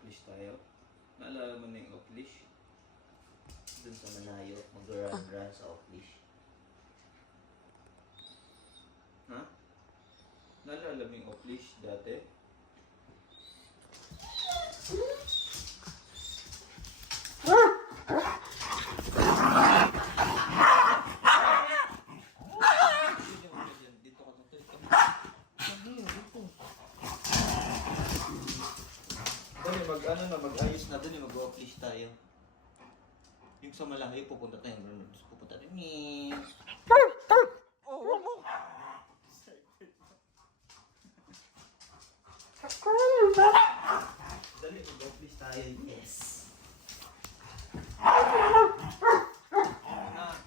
Mag-accomplish tayo. Naalala mo na yung accomplish? Dun sa malayo, mag-run sa accomplish. Ha? Naalala mo yung accomplish dati? Mag-ayos na dun yung mag-accomplish tayo. Yung sa malayo, pupunta tayo. Pupunta rin eh. Dali, mag-accomplish tayo. Yes!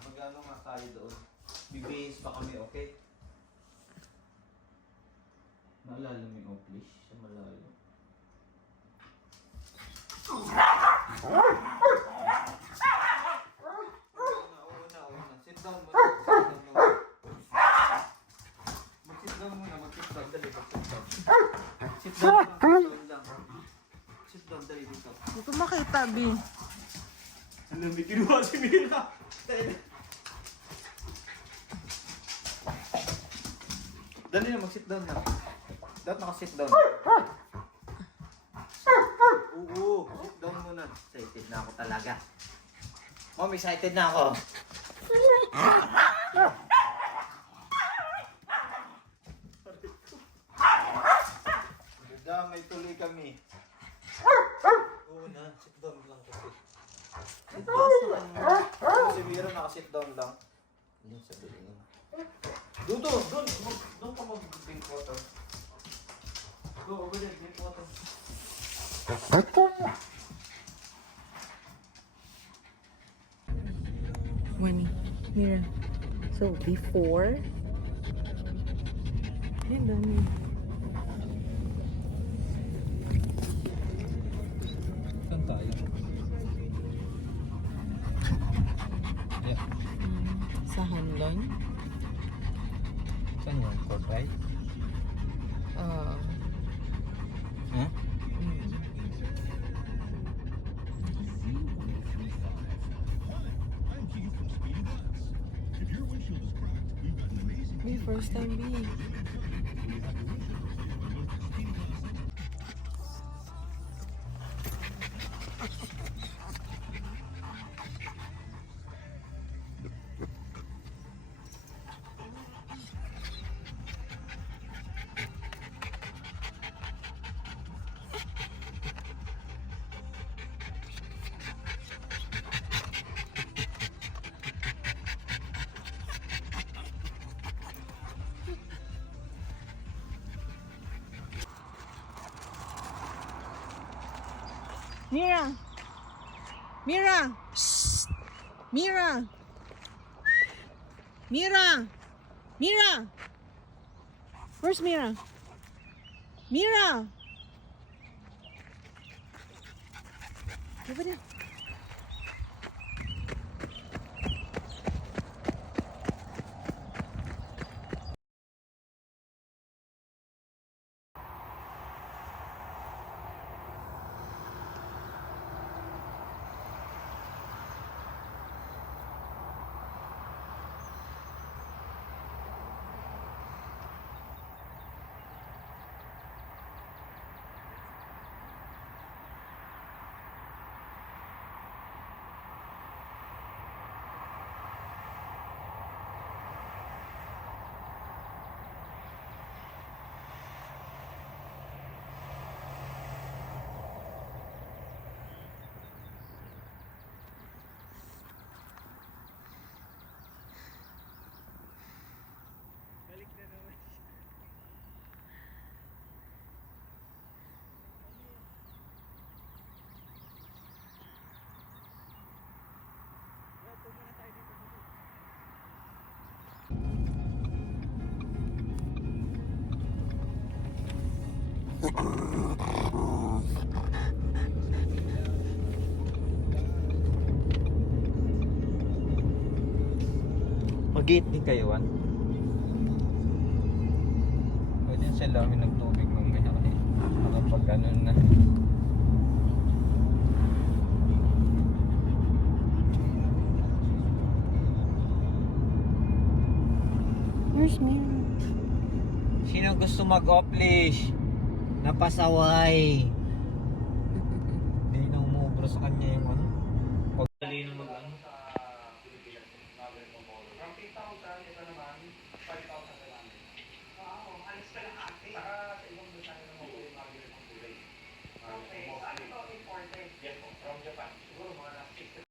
Mag-ano nga tayo doon. Bibihis pa kami, okay? Naalala mo yung accomplish sa malayo. Sit down muna. Mag-sit down muna. Mag-sit down. Dali, mag-sit down. Sit down lang. Sit down, dali dito. Hindi ko makita, B. Alam, may kinuha si Mira. Dali na, mag-sit down na. Dapat naka-sit down. Oo, sit down muna. Excited na ako talaga. Mom, excited na ako. May tuloy kami. Oo na, sit down lang kasi. Sit down lang. Si Mira naka-sit down lang. Yun, sabihin mo. Doon ka mag-drink water. Go, over there, drink water. Money. Mira. So, before. Ayan, dami. Saan tayo? Yeah. Sa Hanlon. Saan yun? Court right? Huh? May first time B. Mira! Mira! Shh! Mira! Mira! Mira! Where's Mira? Mira! Over there. Mag-gate din kayo, Wan? Pwede sila kami ng tubig mamaya kasi nakapag ano na. Where's Mira? Sino gusto mag-off leash? Napasaway. Hindi na umubra sa kanya yung ano.